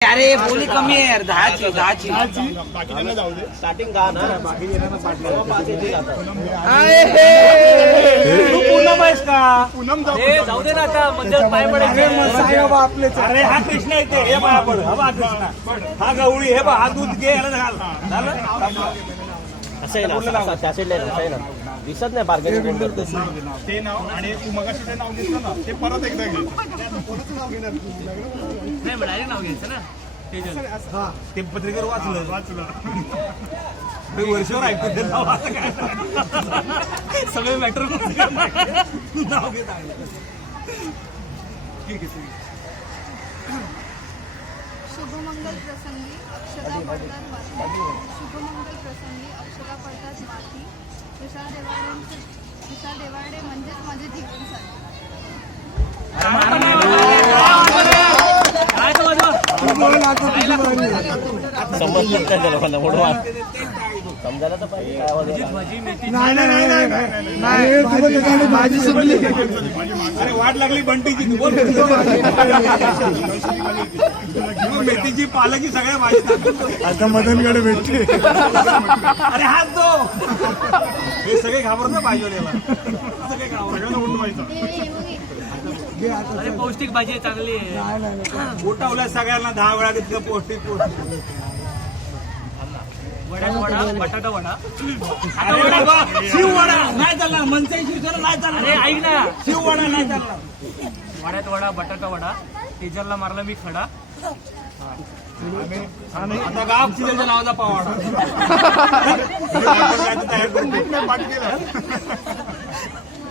अरे बोली कमी आहे यार, दहाची बाकीच्यांना जाऊ दे. स्टार्टिंग का ना बाकीच्यांना तू पूनम आहेस का? पूनम जाऊ दे ना आता म्हणजे पाय पडायचे आपले अरे हा कृष्ण येते हे पाया पड, हा कृष्ण, हा गवळी, हे बा हा दूध घे, याला घाल. झालं? असं आहे ना, त्या साईडला आहे ना, दिसत नाही बार्गेनिंग कोण करते. ते नाव आणि तू मगाशी ते नाव घेतलं ना ते परत एकदा घे. नाही म्हणाले नाव घ्यायचं ना ते पत्रिकेवर वाचलं वाचलं. वर्षावर ऐकतो ते नाव, असं काय सगळे मॅटर नाव घेत आहे. ठीक आहे. शुभमंगल प्रसंगी अक्षता पडतात माती. शुभमंगल प्रसंगी अक्षता पडतात माती. विशाल देवाडे म्हणजेच माझे जीवन साथी. समजलं काय त्याला मला मोठं समजायला तर पाहिजे काय आवाज माझी सुटली. अरे वाट लागली बंटीची, मेथीची पालकी सगळ्या भाजी आता मदनकडे भेटते. अरे हात दो, हे सगळे घाबरत ना भाजीवाल्याला, सगळे सगळ्यांना उठवायचं. अरे पौष्टिक भाजी आहे, चांगली आहे. उठवल्या सगळ्यांना 10 वेळा तितकं पौष्टिक वड्याचा वडा, बटाटा वडा. अरे बाबा, शिव वडा नाही चालणार, मनसे शिवसेना नाही चालणार. अरे ऐक ना, शिव वडा नाही चालणार. वड्यात वडा, बटाटा वडा. तेजलला मारला मी खडा. आता गाव सिरियलच्या नावाचा पावाडा. तयार करून पाठ केलं.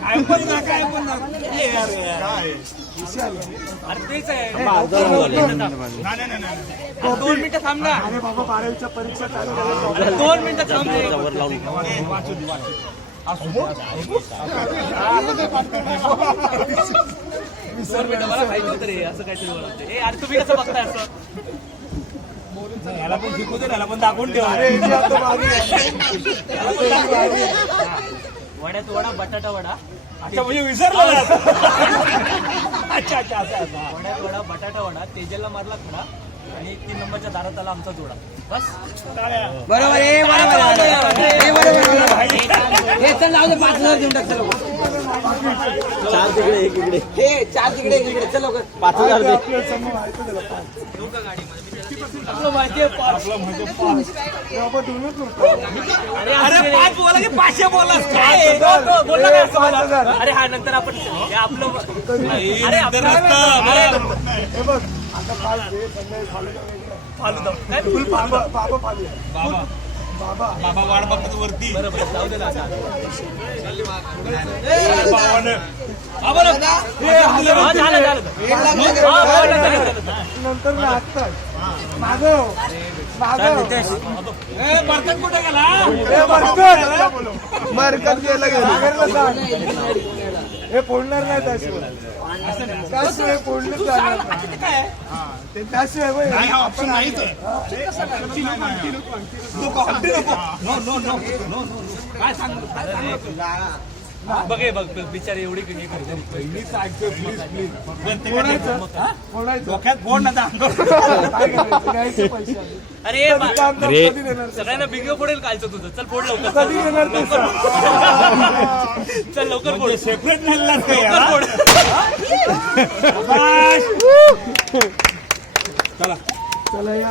काय पण ना, काय पण ना. ए यार, काय अरे तेच आहे. नाही. 2 मिनिटं थांब ना. अरे बाबा 12वीच्या परीक्षा चालू. अरे 2 मिनिटं थांब रे. वाचू दे. मला माहिती होतं रे असं काहीतरी बोलत. ए अरे तुम्ही कसं बघताय असं? याला पण शिकू दे, याला पण दाखवून ठेवा. वड्यात वडा, बटाटा वडा. अच्छा म्हणजे विसरलो ना. अच्छा अच्छा असं असं. वड्यात वडा, बटाटा वडा. तेजलला मारला खडा आणि 3 नंबरच्या दारात आला आमचा जोडा. बस बरोबर आहे, बरोबर हे चल जाऊ दे, 5,000 देऊन टाक. चल 4 तिकडे 1 इकडे. हे 4 तिकडे 1 इकडे. चल लवकर. 5,000 दे. आपलं माहिती आहे 5. अरे 5 बोला की 500 बोला. बोलला काय असं मला? अरे हा नंतर आपण हे आपलं अरे फालू काय फुल बाबा वाट बघतात वरती. बरोबर जाऊ दे ना आता. बर्तन कुठे गेला? मरकत गेलं. हे फोडणार नाही त्याशिवाय फोडलं जाणार ते त्याशिवाय नाही हा ऑप्शन नाहीच आहे. काय सांग बघे बघ बिचारी एवढी हे करते. डोक्यात फोड ना. घ्यायचे पैसे अरे कधी देणार सगळ्यांना बिगो फोडेल कालचं तुझं. चल फोड लवकर. कधी देणार ते चल लवकर फोड. सेपरेट नाही लवकर फोड. चला चला या